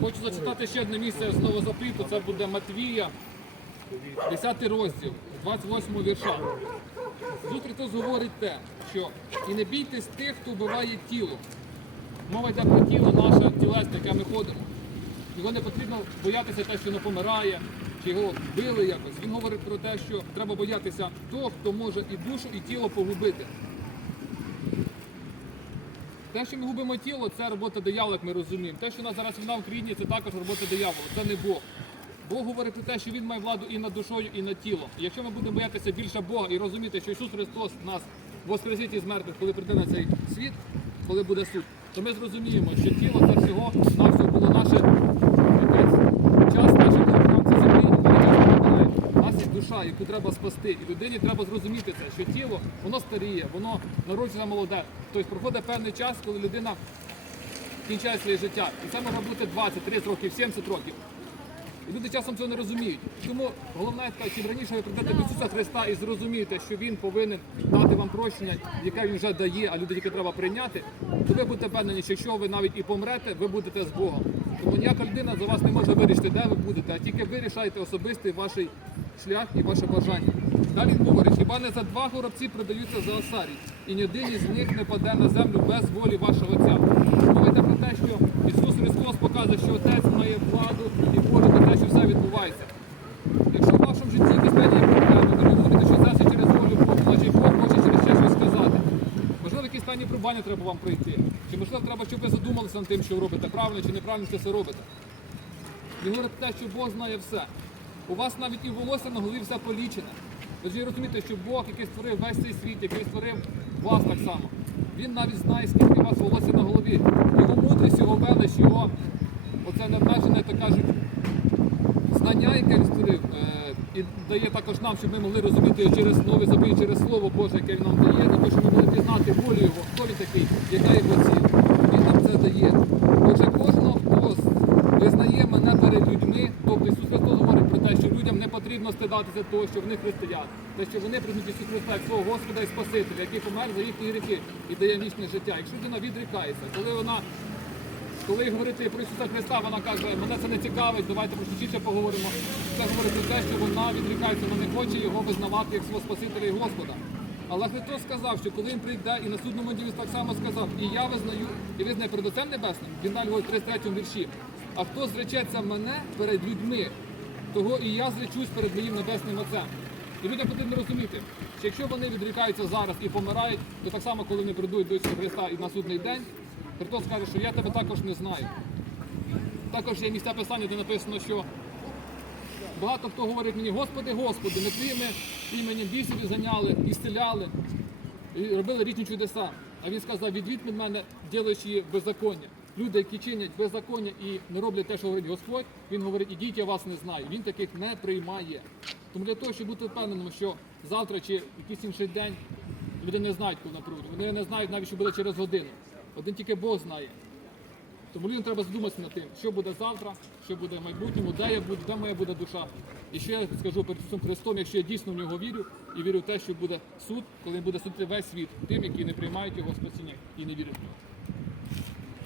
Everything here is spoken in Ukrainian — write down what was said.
Хочу зачитати ще одне місце з Новозапиту, це буде Матвія, 10 розділ, 28 вірша. Тут Христос говорить те, що і не бійтесь тих, хто вбиває тіло. Мова йде про тіло наше тілесне, яке ми ходимо. Його не потрібно боятися те, що не помирає, чи його вбили якось. Він говорить про те, що треба боятися того, хто може і душу, і тіло погубити. Те, що ми губимо тіло, це робота диявола, як ми розуміємо. Те, що у нас зараз війна в Україні, це також робота диявола, це не Бог. Бог говорить про те, що Він має владу і над душою, і над тілом. І якщо ми будемо боятися більше Бога і розуміти, що Ісус Христос нас воскресить із мертвих, коли прийде на цей світ, коли буде суд, то ми зрозуміємо, що тіло це всього на було наше якесь, час наших нам це землі, і коли час помирає. У нас є душа, яку треба спасти. І людині треба зрозуміти це, що тіло воно старіє, воно народжується молоде. Тобто проходить певний час, коли людина кінчає своє життя. І це може бути 20, 30 років, 70 років. І люди часом цього не розуміють. Тому головна така, чим раніше ви прийдете до Ісуса Христа і зрозумієте, що Він повинен дати вам прощення, яке він вже дає, а люди тільки треба прийняти, то ви будете впевнені, що якщо ви навіть і помрете, ви будете з Богом. Тому ніяка людина за вас не може вирішити, де ви будете, а тільки ви рішаєте особистий ваш шлях і ваше бажання. Далі він говорить, хіба не за два горобці продаються за осарій, і ні один із них не паде на землю без волі вашого Отця. Йде про те, що Ісус Христос показує, що Отець має владу і Боже на те, що все відбувається. Якщо в вашому житті якісь певні проблеми, ви говорите, що це все через волю Бога, значить Бог хоче через ще щось сказати. Можливо, якісь певні пробування треба вам пройти. Чи можливо треба, щоб ви задумалися над тим, що робите правильно чи неправильно це все робите. Він говорить про те, що Бог знає все. У вас навіть і волосся на голові все полічене. Ви ж розумієте, що Бог, який створив весь цей світ, який створив вас так само, він навіть знає, скільки у вас волосся на голові. Його мудрість, його велич, його оце необмежене, так кажуть, знання, яке він створив, е, і дає також нам, щоб ми могли розуміти через новий забій, через слово Боже, яке він нам дає, для того, щоб ми могли пізнати волю його, хто він такий, яка його ціль. Він нам це дає. Отже, кожного, хто з- визнає мене перед людьми, тобто Ісус Христос говорить людям не потрібно стидатися того, що вони християни, те, що вони приймуть Ісуса Христа свого Господа і Спасителя, який помер за їхні гріхи і дає вічне життя. Якщо людина відрікається, коли вона коли говорити про Ісуса Христа, вона каже, мене це не цікавить, давайте про частіше поговоримо. Це говорить про те, що вона відрікається, вона не хоче його визнавати як свого Спасителя і Господа. Але Христос сказав, що коли він прийде і на судному ділі так само сказав, і я визнаю, і визнаю перед Отцем Небесним, він далі говорить в 33 вірші. А хто зречеться мене перед людьми, того і я зречусь перед моїм небесним Отцем. І людям потрібно розуміти, що якщо вони відрікаються зараз і помирають, то так само, коли вони прийдуть до Ісуса Христа і на судний день, Христос каже, що я тебе також не знаю. Також є місця писання, де написано, що багато хто говорить мені, Господи, Господи, ми твоїми іменем бісів заняли, і зціляли, і робили різні чудеса. А він сказав, відвід від мене, ділаючи беззаконня. Люди, які чинять беззаконня і не роблять те, що говорить Господь, він говорить, ідіть, я вас не знаю. Він таких не приймає. Тому для того, щоб бути впевненим, що завтра чи якийсь інший день люди не знають, коли напряму. Вони не знають навіть, що буде через годину. Один тільки Бог знає. Тому людям треба задуматися над тим, що буде завтра, що буде в майбутньому, де я буду, де моя буде душа. І що я скажу перед Ісусом Христом, якщо я дійсно в нього вірю і вірю в те, що буде суд, коли він буде судити весь світ тим, які не приймають його спасіння і не вірять в нього.